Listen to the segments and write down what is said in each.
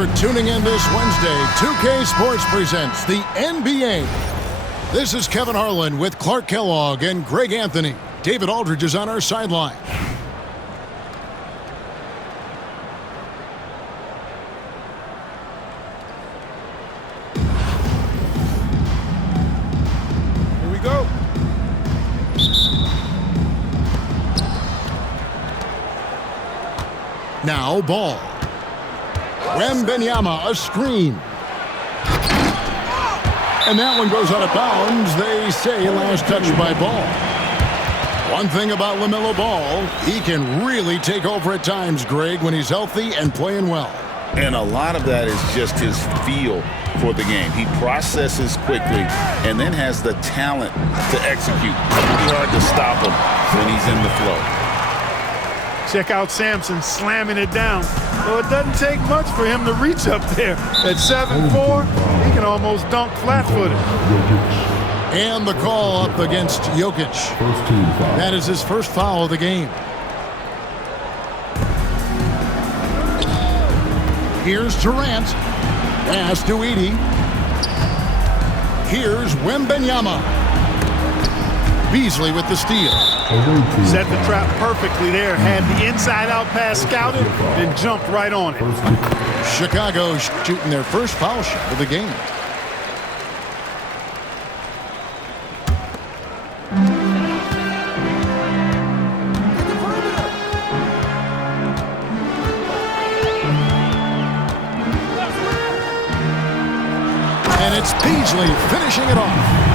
for tuning in this Wednesday. 2K Sports presents the NBA. This is Kevin Harlan with Clark Kellogg and Greg Anthony. David Aldridge is on our sideline. Here we go. Now ball. Wembanyama, a screen. And that one goes out of bounds. They say last touch by Ball. One thing about LaMelo Ball, he can really take over at times, Greg, when he's healthy and playing well. And a lot of that is just his feel for the game. He processes quickly and then has the talent to execute. It's pretty hard to stop him when he's in the flow. Check out Sampson slamming it down. So it doesn't take much for him to reach up there. At 7'4", he can almost dunk flat-footed. And the call up against Jokic. That is his first foul of the game. Here's Durant. Pass to Edey. Here's Wembanyama. Beasley with the steal. Set the trap perfectly there. Had the inside-out pass scouted, then jumped right on it. Chicago shooting their first foul shot of the game. And it's Beasley finishing it off.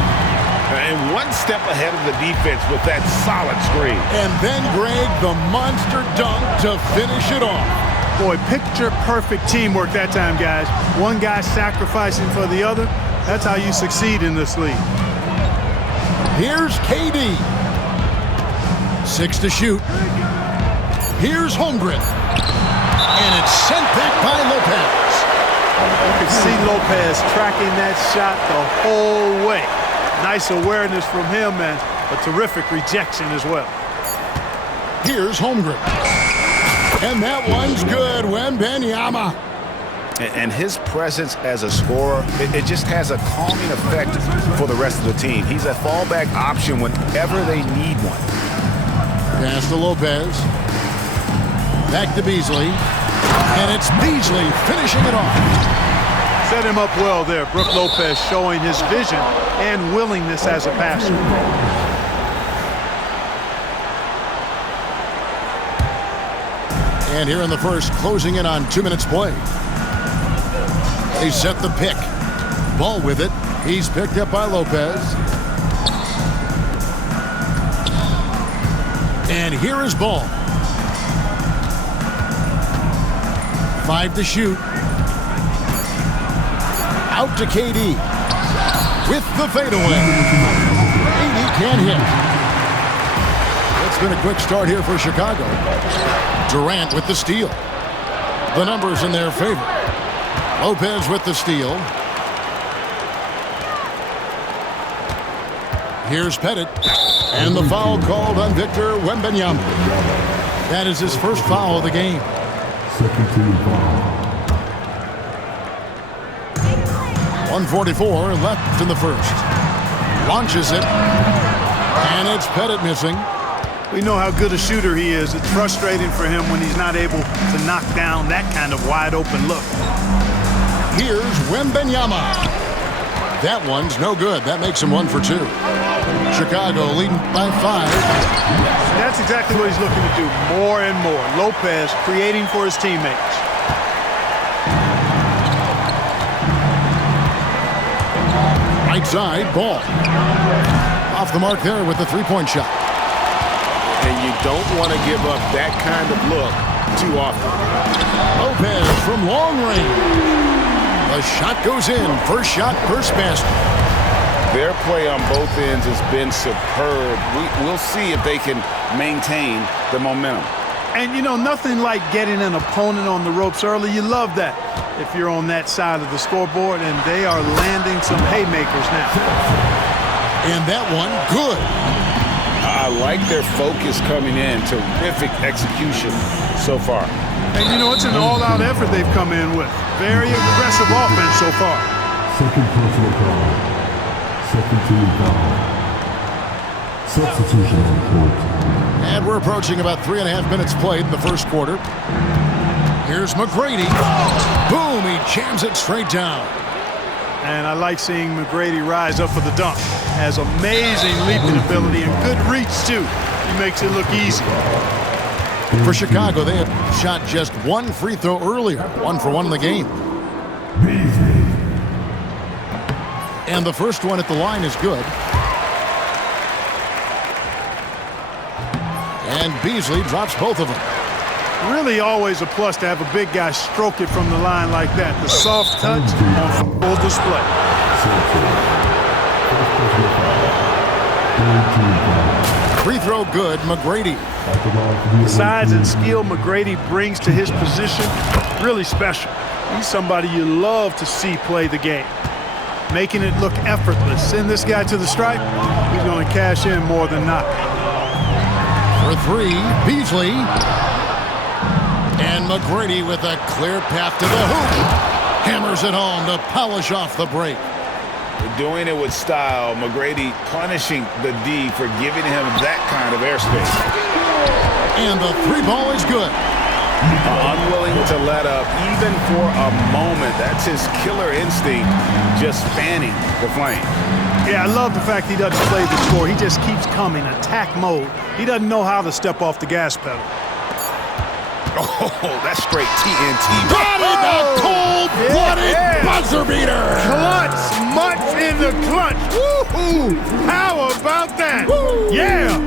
And one step ahead of the defense with that solid screen. And then, Greg, the monster dunk to finish it off. Boy, picture-perfect teamwork that time, guys. One guy sacrificing for the other. That's how you succeed in this league. Here's KD. 6 to shoot. Here's Holmgren. And it's sent back by Lopez. You can see Lopez tracking that shot the whole way. Nice awareness from him and a terrific rejection as well. Here's Holmgren. And that one's good. Wembanyama. And his presence as a scorer, it just has a calming effect for the rest of the team. He's a fallback option whenever they need one. Pass to Lopez. Back to Beasley. And it's Beasley finishing it off. Set him up well there. Brook Lopez showing his vision and willingness as a passer. And here in the first, closing in on 2 minutes play. They set the pick. Ball with it. He's picked up by Lopez. And here is Ball. 5 to shoot. Out to KD. With the fadeaway. KD can't hit. It's been a quick start here for Chicago. Durant with the steal. The numbers in their favor. Lopez with the steal. Here's Pettit. And the foul called on Victor Wembanyama. That is his first foul of the game. Second team foul. 1:44 left in the first. Launches it. And it's Pettit missing. We know how good a shooter he is. It's frustrating for him when he's not able to knock down that kind of wide-open look. Here's Wembanyama. That one's no good. That makes him 1 for 2. Chicago leading by 5. That's exactly what he's looking to do, more and more. Lopez creating for his teammates. Right side, Ball. Off the mark there with the three-point shot. And you don't want to give up that kind of look too often. Lopez from long range. The shot goes in. First shot, first basket. Their play on both ends has been superb. We'll see if they can maintain the momentum. And, you know, nothing like getting an opponent on the ropes early. You love that if you're on that side of the scoreboard, and they are landing some haymakers now. And that one, good. I like their focus coming in. Terrific execution so far. And, you know, it's an all-out effort they've come in with. Very aggressive offense so far. Second personal foul. Second team foul. Substitution on court. And we're approaching about 3.5 minutes played in the first quarter. Here's McGrady. Boom, he jams it straight down. And I like seeing McGrady rise up for the dunk. Has amazing leaping ability and good reach, too. He makes it look easy. For Chicago, they have shot just one free throw earlier. 1 for 1 in the game. And the first one at the line is good. And Beasley drops both of them. Really always a plus to have a big guy stroke it from the line like that. The soft touch on full display. Free throw good, McGrady. The size and skill McGrady brings to his position, really special. He's somebody you love to see play the game. Making it look effortless. Send this guy to the stripe, he's going to cash in more than not. For 3, Beasley. And McGrady with a clear path to the hoop. Hammers it home to polish off the break. Doing it with style. McGrady punishing the D for giving him that kind of airspace. And the 3-ball is good. Unwilling to let up even for a moment. That's his killer instinct, just fanning the flame. Yeah, I love the fact he doesn't play the score. He just keeps coming, attack mode. He doesn't know how to step off the gas pedal. Oh, that's straight TNT. Body the cold-blooded buzzer beater. Clutch, much in the clutch. Woo-hoo! How about that? Woo. Yeah.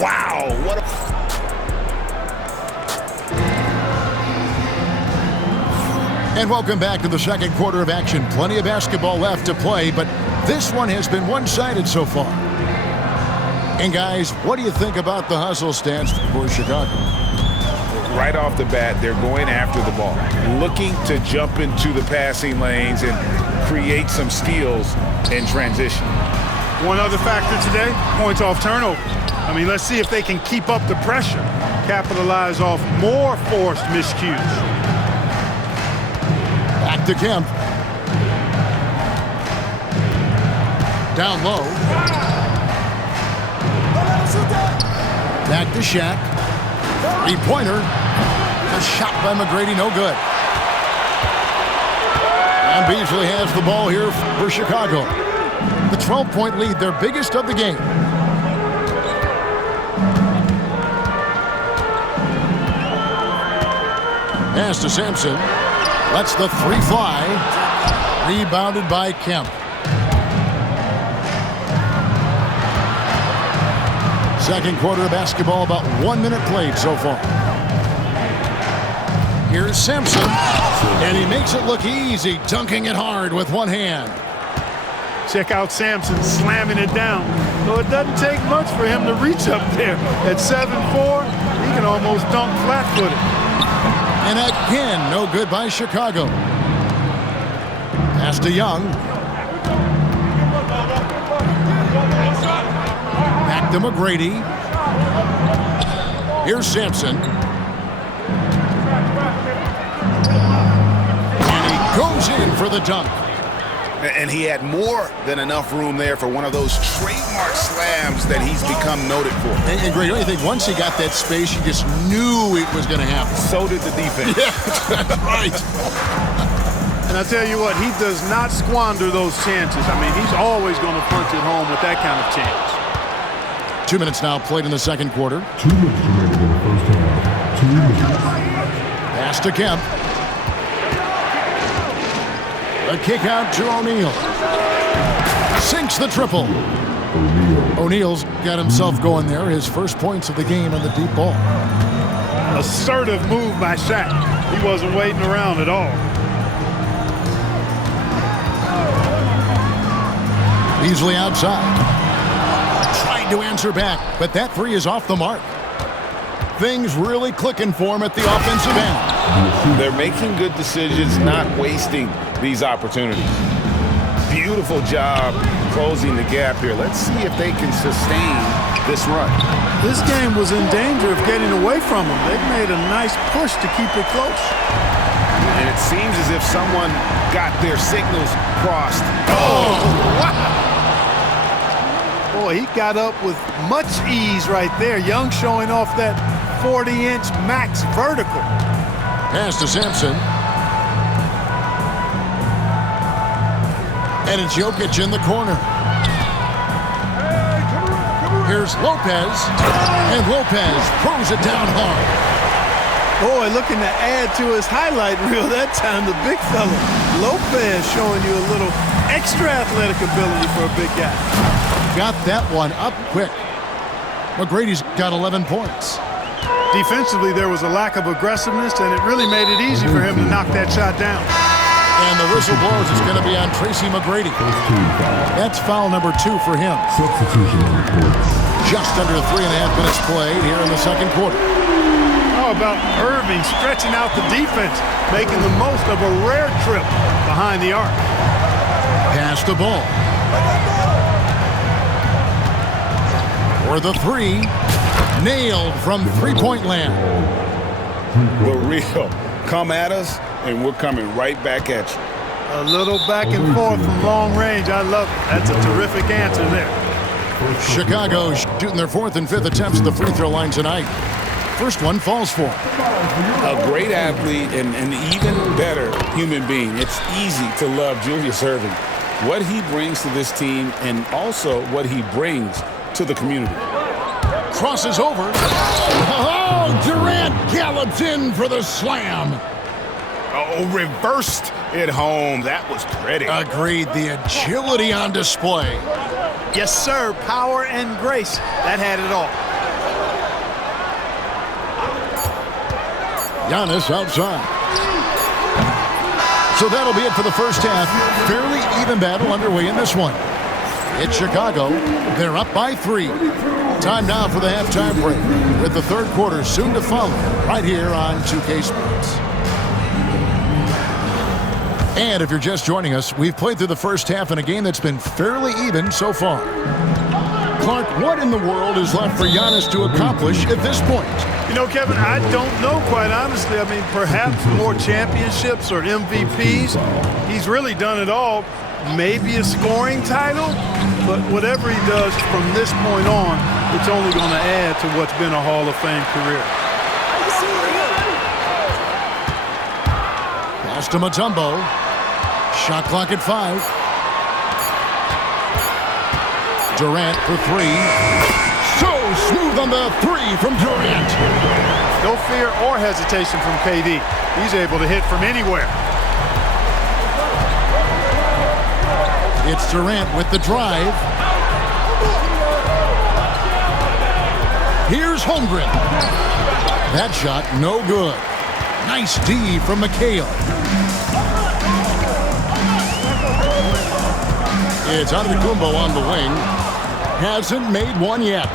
Wow, what a... And welcome back to the second quarter of action. Plenty of basketball left to play, but this one has been one-sided so far. And guys, what do you think about the hustle stance for Chicago? Right off the bat, they're going after the ball, looking to jump into the passing lanes and create some steals in transition. One other factor today, points off turnover. I mean, let's see if they can keep up the pressure, capitalize off more forced miscues. Back to Kemp. Down low. Back to Shaq. 3-pointer. A shot by McGrady, no good. And Beasley has the ball here for Chicago. The 12-point lead, their biggest of the game. Pass to Sampson. Lets the 3 fly. Rebounded by Kemp. Second quarter of basketball, about 1 minute played so far. Here's Sampson, and he makes it look easy, dunking it hard with one hand. Check out Sampson slamming it down. Though it doesn't take much for him to reach up there. At 7'4", he can almost dunk flat-footed. And again, no good by Chicago. Pass to Young. Back to McGrady. Here's Sampson. And he goes in for the dunk. And he had more than enough room there for one of those trademark slams that he's become noted for. And Greg, I think once he got that space, you just knew it was going to happen. So did the defense. Yeah, that's right. And I tell you what, he does not squander those chances. I mean, he's always going to punch it home with that kind of chance. 2 minutes now played in the second quarter. 2 minutes remaining in the first half. 2 minutes. Pass to Kemp. A kick out to O'Neal. Sinks the triple. O'Neal's got himself going there. His first points of the game on the deep ball. Assertive move by Shaq. He wasn't waiting around at all. Beasley outside. Tried to answer back, but that 3 is off the mark. Things really clicking for him at the offensive end. They're making good decisions, not wasting these opportunities. Beautiful job closing the gap here. Let's see if they can sustain this run. This game was in danger of getting away from them. They've made a nice push to keep it close. And it seems as if someone got their signals crossed. Oh, wow. Boy, he got up with much ease right there. Young showing off that 40-inch max vertical. Pass to Sampson. And it's Jokic in the corner. Here's Lopez. And Lopez throws it down hard. Boy, looking to add to his highlight reel that time, the big fella. Lopez showing you a little extra athletic ability for a big guy. Got that one up quick. McGrady's got 11 points. Defensively, there was a lack of aggressiveness, and it really made it easy for him to knock that shot down. And the whistle blows. It's going to be on Tracy McGrady. That's foul number 2 for him. Substitution on the court. Just under 3.5 minutes played here in the second quarter. How about Irving stretching out the defense, making the most of a rare trip behind the arc. Pass the ball. For the 3. Nailed from three-point land. The real. Come at us, and we're coming right back at you. A little back and forth from long range. I love it. That's a terrific answer there. Chicago shooting their 4th and 5th attempts at the free throw line tonight. First one falls for him. A great athlete and an even better human being. It's easy to love Julius Erving. What he brings to this team and also what he brings to the community. Crosses over. Oh, Durant gallops in for the slam. Oh, reversed it home. That was pretty. Agreed. The agility on display. Yes, sir. Power and grace. That had it all. Giannis outside. So that'll be it for the first half. Fairly even battle underway in this one. It's Chicago. They're up by 3. Time now for the halftime break, with the third quarter soon to follow, right here on 2K Sports. And if you're just joining us, we've played through the first half in a game that's been fairly even so far. Clark, what in the world is left for Giannis to accomplish at this point? You know, Kevin, I don't know, quite honestly. I mean, perhaps more championships or MVPs. He's really done it all. Maybe a scoring title, but whatever he does from this point on, it's only going to add to what's been a Hall of Fame career. Pass to Mutombo. Shot clock at 5. Durant for 3. So smooth on the 3 from Durant. No fear or hesitation from KD. He's able to hit from anywhere. It's Durant with the drive. Here's Holmgren. That shot no good. Nice D from McHale. It's Antetokounmpo on the wing. Hasn't made one yet.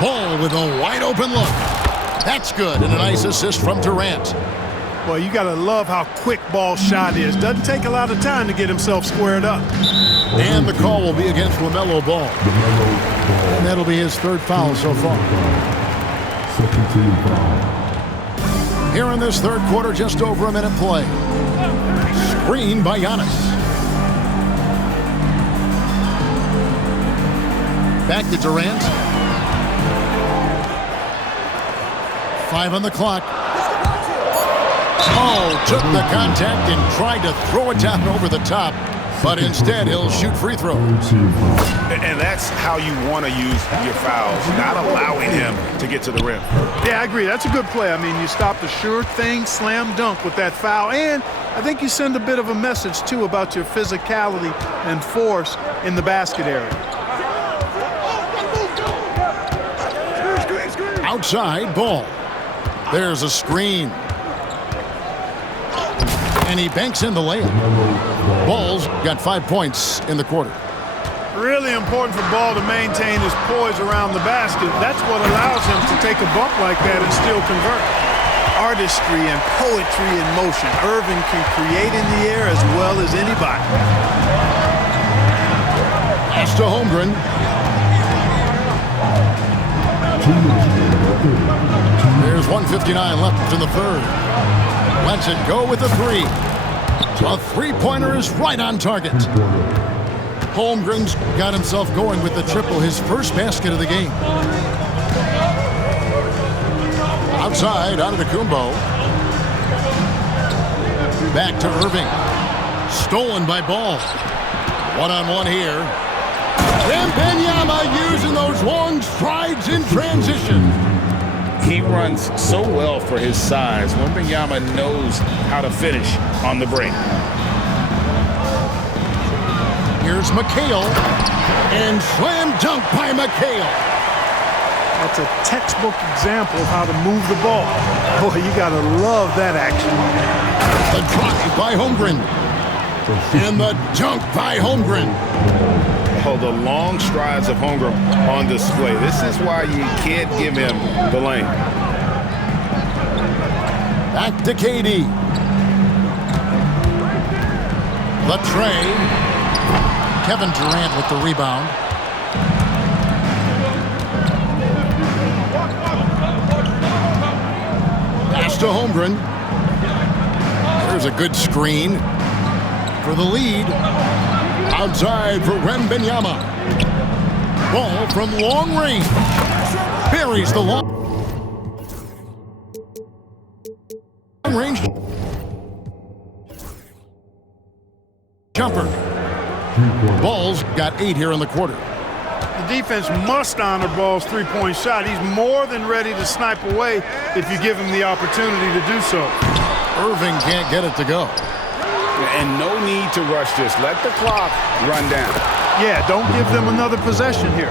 Ball with a wide open look. That's good, and a nice assist from Durant. Well, you got to love how quick ball shot is. Doesn't take a lot of time to get himself squared up. And the call will be against LaMelo Ball. And that'll be his 3rd foul so far. Second team foul. Here in this third quarter, just over a minute play. Screen by Giannis. Back to Durant. 5 on the clock. Oh, took the contact and tried to throw it down over the top, but instead he'll shoot free throws. And that's how you want to use your fouls, not allowing him to get to the rim. Yeah, I agree. That's a good play. I mean, you stop the sure thing, slam dunk with that foul, and I think you send a bit of a message, too, about your physicality and force in the basket area. Outside ball. There's a screen. And he banks in the layup. Ball's got 5 points in the quarter. Really important for Ball to maintain his poise around the basket. That's what allows him to take a bump like that and still convert. artistry and poetry in motion. Irving can create in the air as well as anybody. Pass to Holmgren. There's 1:59 left in the third. Lets it go with a three. A three-pointer is right on target. Holmgren's got himself going with the triple, his first basket of the game. Outside, Antetokounmpo. Back to Irving. Stolen by Ball. One-on-one here. Wembanyama using those long strides in transition. He runs so well for his size. Wembanyama knows how to finish on the break. Here's McHale. And slam dunk by McHale. That's a textbook example of how to move the ball. Boy, you got to love that action. The drive by Holmgren. And the dunk by Holmgren. Oh, the long strides of Holmgren on display. This is why you can't give him the lane. Back to KD. The tray. Kevin Durant with the rebound. Pass to Holmgren. There's a good screen for the lead. Outside for Wembanyama. Ball from long range. Buries the long range. Jumper. Ball's got 8 here in the quarter. The defense must honor Ball's three-point shot. He's more than ready to snipe away if you give him the opportunity to do so. Irving can't get it to go. And no need to rush this. Let the clock run down. Yeah, don't give them another possession here.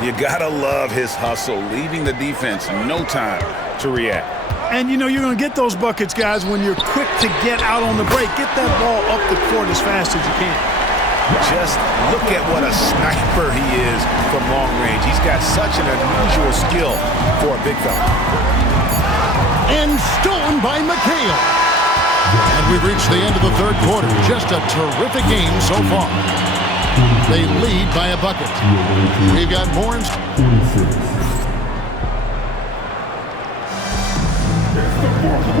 You gotta love his hustle, leaving the defense no time to react. And you know you're going to get those buckets, guys, when you're quick to get out on the break. Get that ball up the court as fast as you can. Just look at what a sniper he is from long range. He's got such an unusual skill for a big fella. And stolen by McHale. And we've reached the end of the third quarter. Just a terrific game so far. They lead by a bucket. We've got more.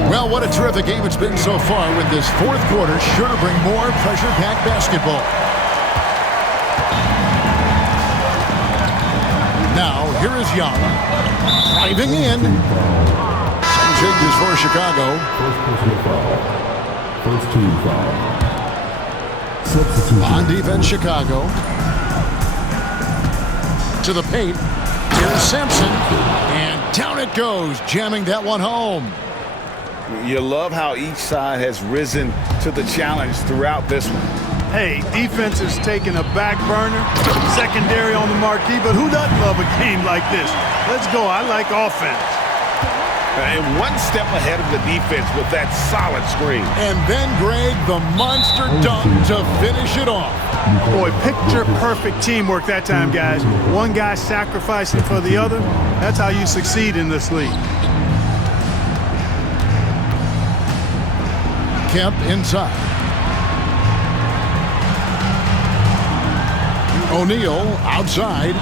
Well, what a terrific game it's been so far, with this fourth quarter sure to bring more pressure-packed basketball. Now, here is Young. Driving in. Some changes for Chicago. First personal foul. First team foul. Substitution. On defense, Chicago. To the paint. Here's Sampson. And down it goes, jamming that one home. You love how each side has risen to the challenge throughout this one. Hey, defense is taking a back burner, secondary on the marquee, but who doesn't love a game like this? Let's go. I like offense. And one step ahead of the defense with that solid screen. And then, Greg, the monster dunk to finish it off. Boy, picture-perfect teamwork that time, guys. One guy sacrificing for the other. That's how you succeed in this league. Kemp inside. O'Neal outside.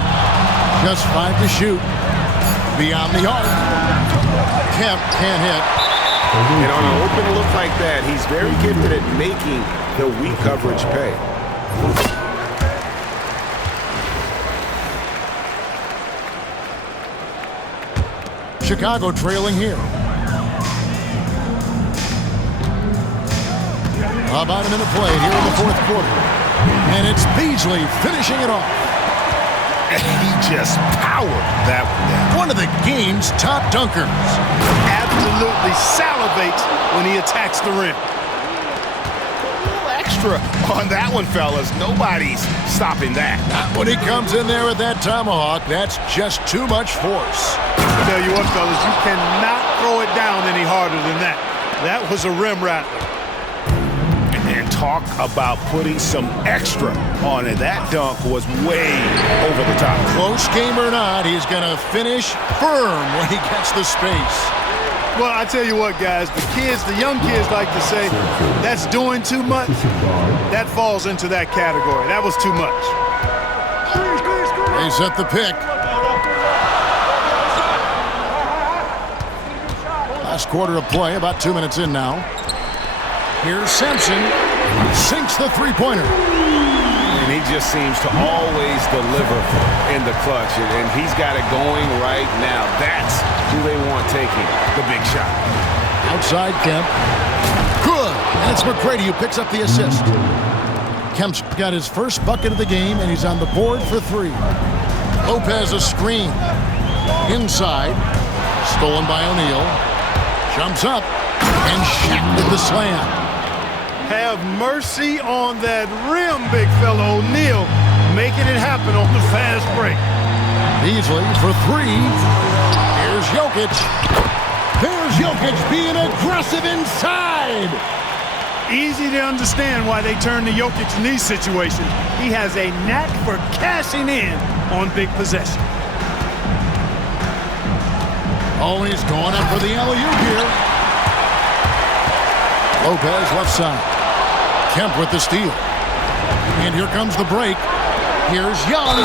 Just 5 to shoot. Beyond the arc. Kemp can't hit. And on an open look like that, he's very gifted at making the weak coverage pay. Chicago trailing here. About a minute played here in the fourth quarter. And it's Beasley finishing it off. And he just powered that one down. One of the game's top dunkers. Absolutely salivates when he attacks the rim. A little extra on that one, fellas. Nobody's stopping that. Not when he comes in there with that tomahawk. That's just too much force. I tell you what, fellas, you cannot throw it down any harder than that. That was a rim rattler. And talk about putting some extra on it. That dunk was way over the top. Close game or not, he's going to finish firm when he gets the space. Well, I tell you what, guys, the young kids like to say, that's doing too much. That falls into that category. That was too much. They set the pick. Last quarter of play, about 2 minutes in now. Here's Simpson. Sinks the three-pointer. And he just seems to always deliver in the clutch. And he's got it going right now. That's who they want taking the big shot. Outside Kemp. Good. And it's McGrady who picks up the assist. Kemp's got his first bucket of the game, and he's on the board for 3. Lopez a screen. Inside. Stolen by O'Neal. Jumps up. And Shaq with the slam. Have mercy on that rim, big fella O'Neal, making it happen on the fast break. Beasley for 3. Here's Jokic. There's Jokic being aggressive inside. Easy to understand why they turn to Jokic in these situations. He has a knack for cashing in on big possession. Oh, he's going up for the alley-oop here. Lopez left side. Kemp with the steal. And here comes the break. Here's Young.